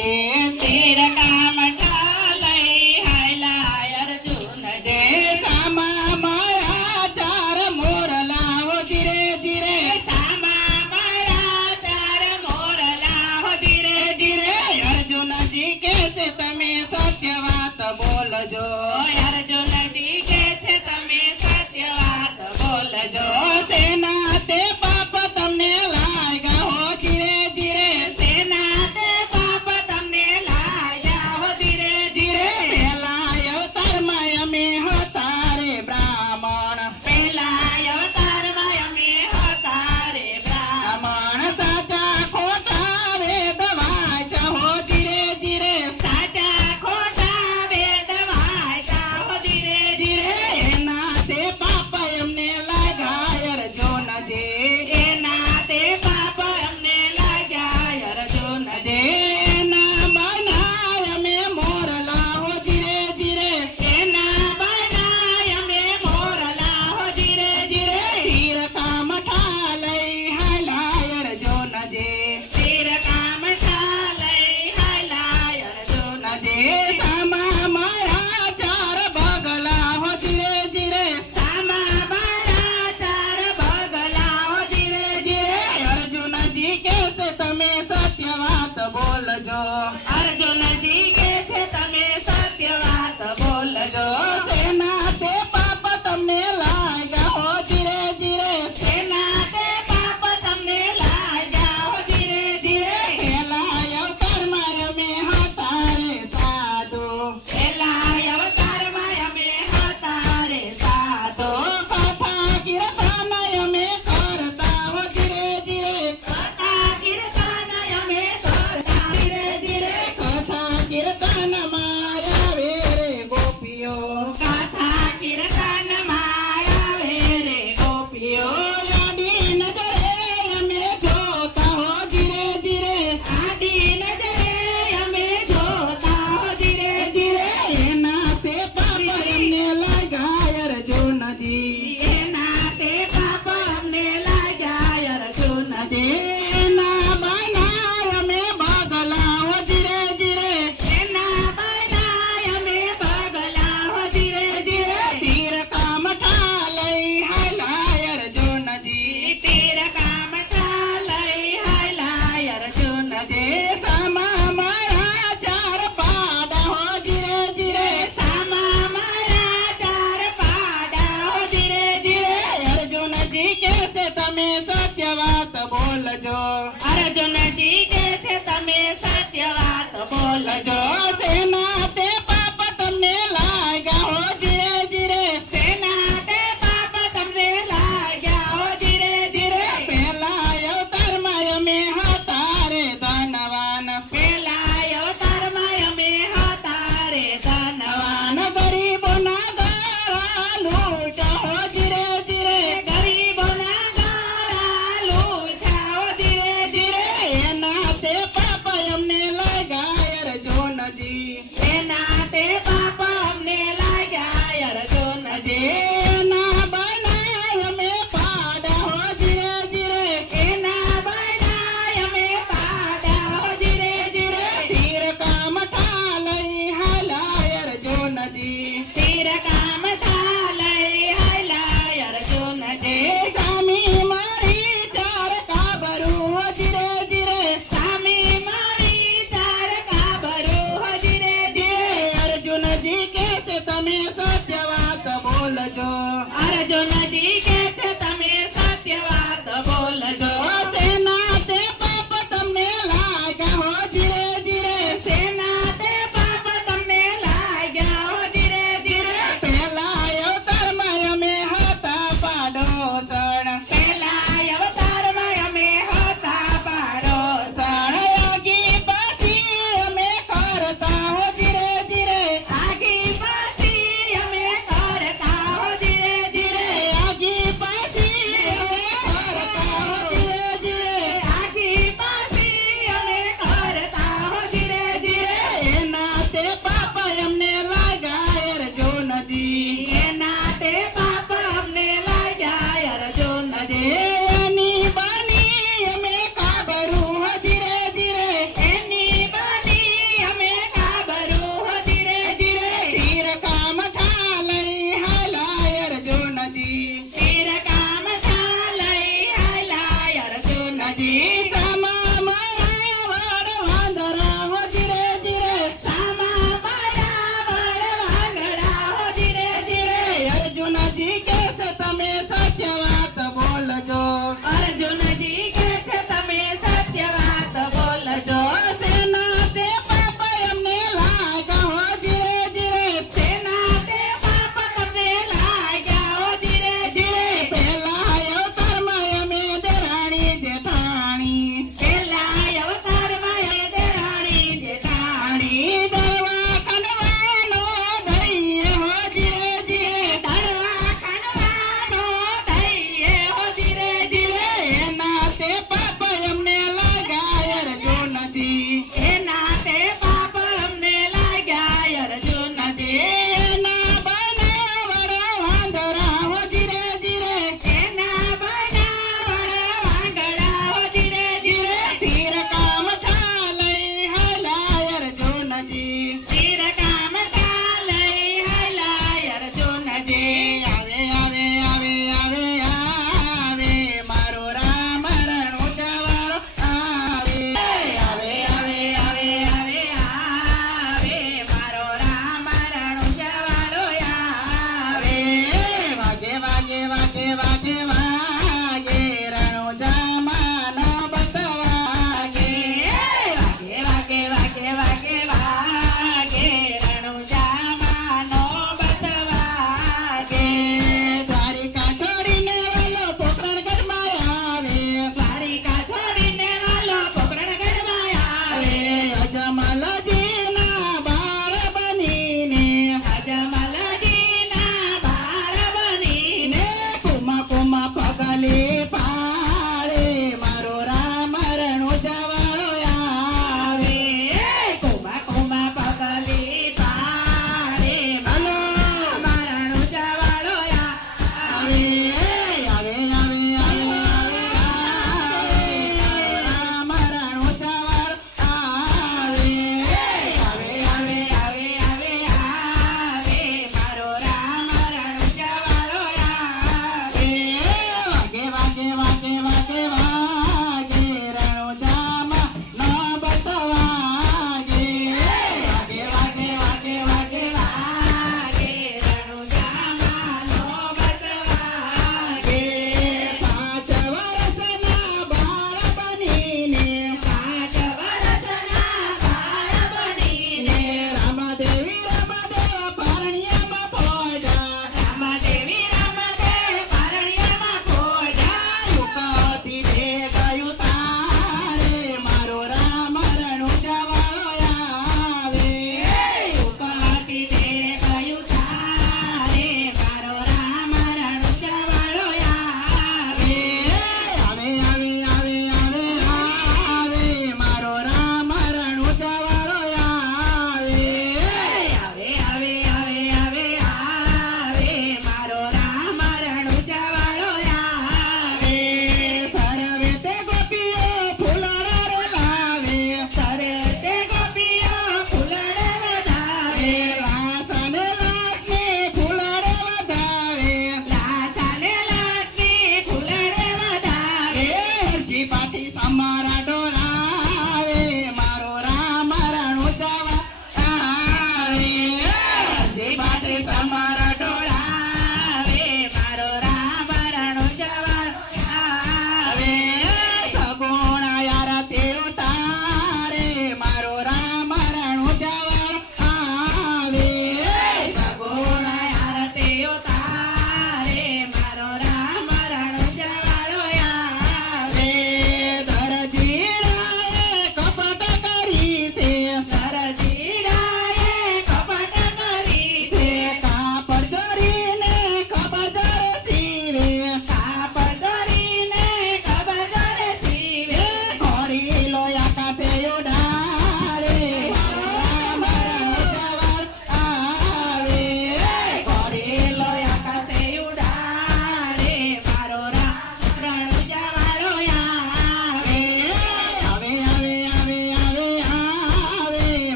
જે તીર કામ ઠાલઈ હાયલા અર્જુન જે સામા માયા ચાર મોરલા હો ધીરે ધીરે સામા માયા ચાર મોરલા હો ધીરે ધીરે અર્જુનજી કે છે તમે સત્ય વાત બોલજો અર્જુનજી કે છે તમે સત્ય વાત બોલજો સેના તે પાપ તમને લાગ્યા હો ધીરે ધીરે સેના તે પાપ તમને લાગ્યા હો ધીરે ધીરે પેલા અવતારમાં અમે હતા રે બ્રાહ્મણ પેલા અવતારમાં અમે હતા રે બ્રાહ્મણ સાચા ખોટા વેદ વાંચ્યા હો ધીરે ધીરે સાચા ખોટા વેદ વાંચ્યા હો ધીરે ધીરે એના તે પાપ એમને લાગ્યા અર્જુનજી એના તે પાપ અમને લાગ્યા અર્જુનજી એના બનાય અમે મોરલા હો ધીરે ધીરે એના બનાય અમે મોરલા હો ધીરે ધીરે તીર કામ ઠાલઈ હાલાય અર્જુનજી તીર કામ ઠાલઈ હાયલા અર્જુનજી સામા માયા ચાર બગલા હો ધીરે ધીરે સામા માયા ચાર બગલા હો ધીરે ધીરે અર્જુનજી કે છે તમે સત્ય વાત બોલજો અર્જુનજી